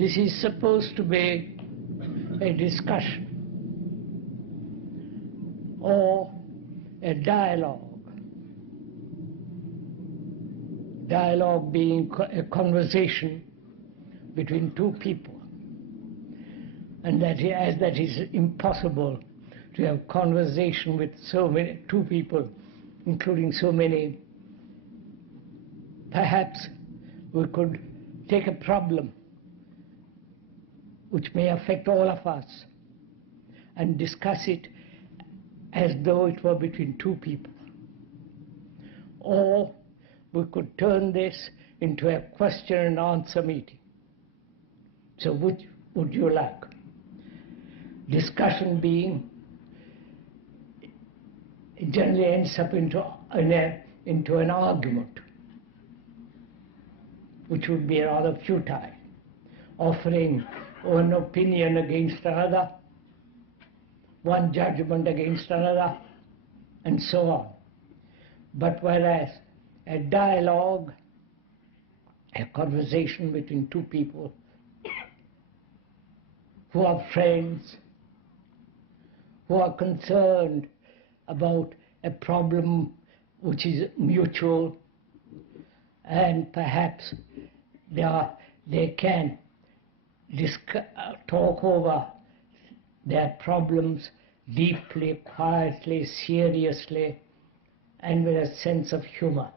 This is supposed to be a discussion or a dialogue. Dialogue being a conversation between two people. And that is impossible to have conversation with two people, including so many. Perhaps we could take a problem which may affect all of us and discuss it as though it were between two people. Or we could turn this into a question and answer meeting. So which would you like? Discussion being, it generally ends up into an argument, which would be rather futile, offering one opinion against another, one judgment against another, and so on. But whereas a dialogue, a conversation between two people who are friends, who are concerned about a problem which is mutual, and perhaps they can talk over their problems deeply, quietly, seriously, and with a sense of humor.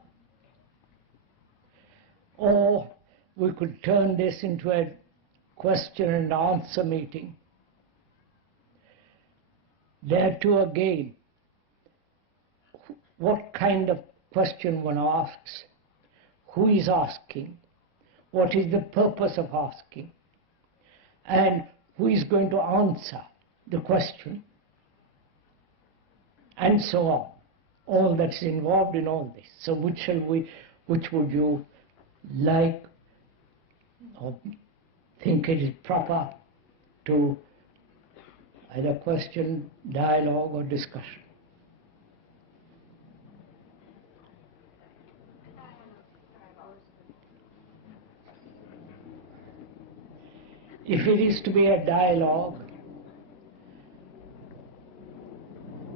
Or we could turn this into a question and answer meeting. There too again, what kind of question one asks, who is asking, what is the purpose of asking, and who is going to answer the question, and so on. All that's involved in all this. So which would you like or think it is proper to either question, dialogue, or discussion? If it is to be a dialogue,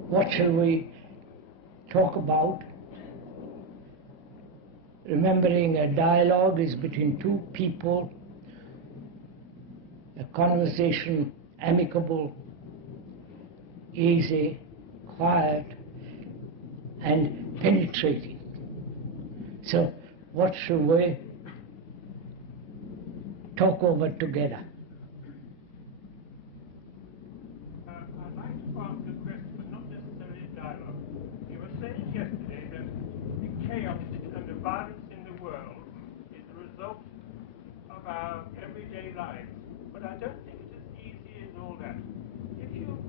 what shall we talk about? Remembering a dialogue is between two people, a conversation amicable, easy, quiet, and penetrating. So what should we talk over together? I'd like to ask a question, but not necessarily a dialogue. You were saying yesterday that the chaos and the violence in the world is the result of our everyday lives. But I don't think it's as easy as all that. If you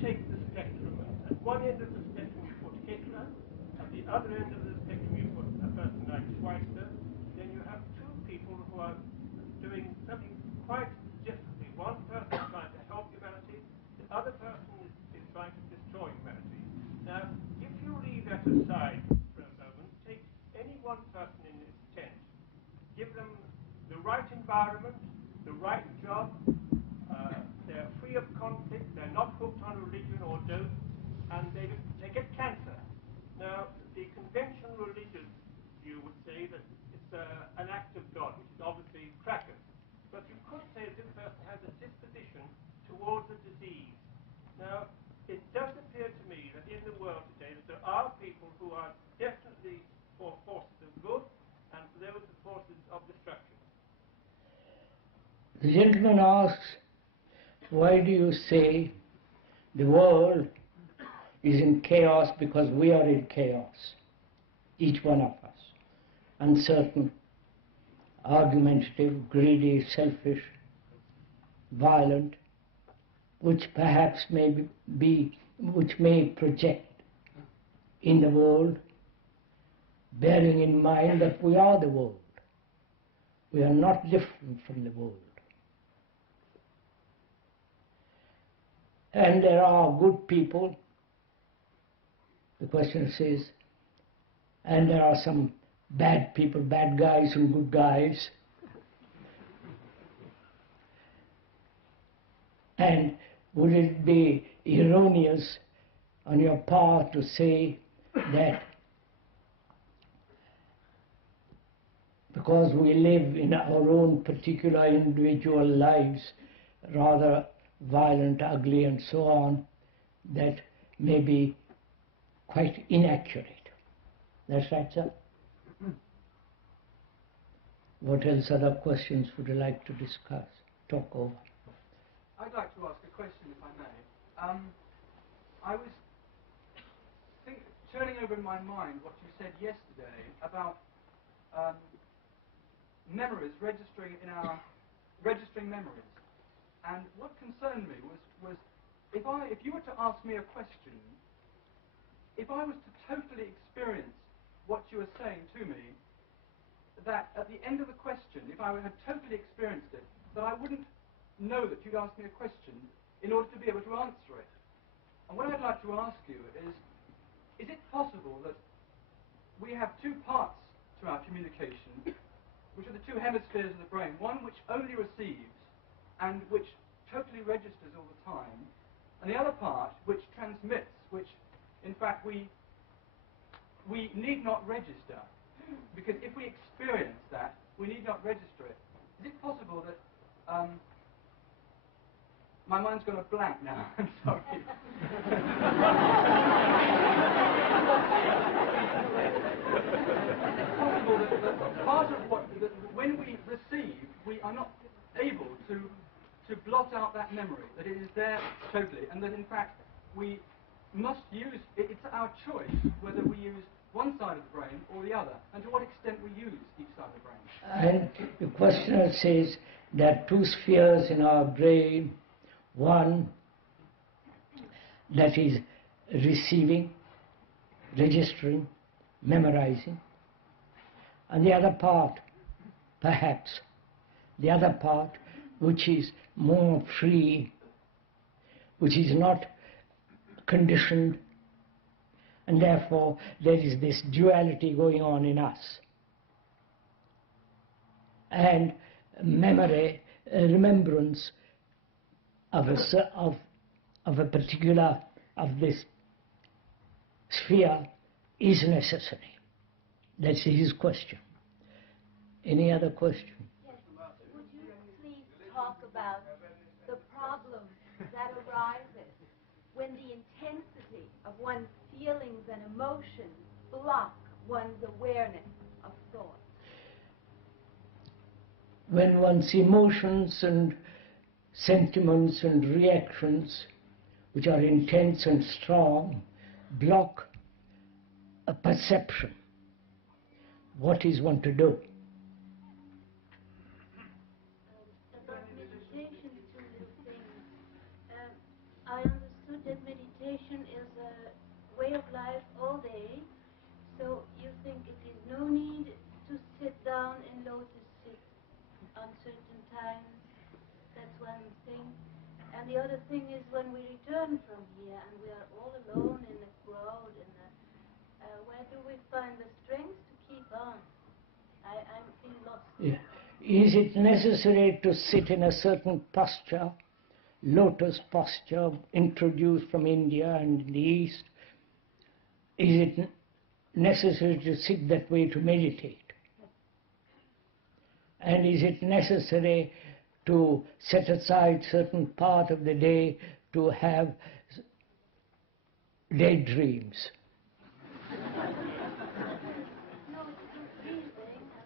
take the spectrum, at one end of the spectrum you put Hitler, at the other end of the spectrum you put a person like Schweitzer, then you have two people who are doing something quite differently. One person is trying to help humanity, the other person is trying to destroy humanity. Now, if you leave that aside for a moment, take any one person in this tent, give them the right environment, the right job, they're free of conflict, they're not hooked on religion or dose, and they get cancer. Now, the conventional religious view would say that it's an act of God, which is obviously crackers. But you could say that this person has a disposition towards a disease. Now, it does appear to me that in the world today that there are people who are definitely for forces of good and for those forces of destruction. The gentleman asks, why do you say the world is in chaos? Because we are in chaos, each one of us. Uncertain, argumentative, greedy, selfish, violent, which perhaps which may project in the world, bearing in mind that we are the world. We are not different from the world. And there are good people, the question says, and there are some bad people, bad guys and good guys. And would it be erroneous on your part to say that because we live in our own particular individual lives, rather violent, ugly, and so on, that may be quite inaccurate? That's right, sir? What else other questions would you like to discuss, talk over? I'd like to ask a question, if I may. I was turning over in my mind what you said yesterday about memories, registering memories. And what concerned me was if you were to ask me a question, if I was to totally experience what you were saying to me, that at the end of the question, if I had totally experienced it, that I wouldn't know that you'd asked me a question in order to be able to answer it. And what I'd like to ask you is it possible that we have two parts to our communication, which are the two hemispheres of the brain, one which only receives and which totally registers all the time, and the other part which transmits, which in fact we need not register, because if we experience that, we need not register it. Is it possible that my mind's gone a blank now? I'm sorry. Is it possible that part of that when we receive, we are not able to blot out that memory, that it is there totally, and that in fact we must use, it's our choice whether we use one side of the brain or the other, and to what extent we use each side of the brain. And the questioner says there are two spheres in our brain, one that is receiving, registering, memorizing, and the other part, perhaps, the other part which is more free, which is not conditioned, and therefore there is this duality going on in us. And memory, remembrance of a particular, of this sphere is necessary. That's his question. Any other question? Yes. Would you please talk about the problem that arises when the intensity of one's feelings and emotions block one's awareness of thought? When one's emotions and sentiments and reactions, which are intense and strong, block a perception, what is one to do? About meditation, two little things. I understood that meditation is a way of life all day, so you think it is no need to sit down and lotus sit on certain times. That's one thing. And the other thing is when we return from here and we are all alone in the crowd, where do we find the strength to keep on? I'm feeling lost. Yeah. Is it necessary to sit in a certain posture, lotus posture, introduced from India and the East? Is it necessary to sit that way to meditate? And is it necessary to set aside certain part of the day to have daydreams?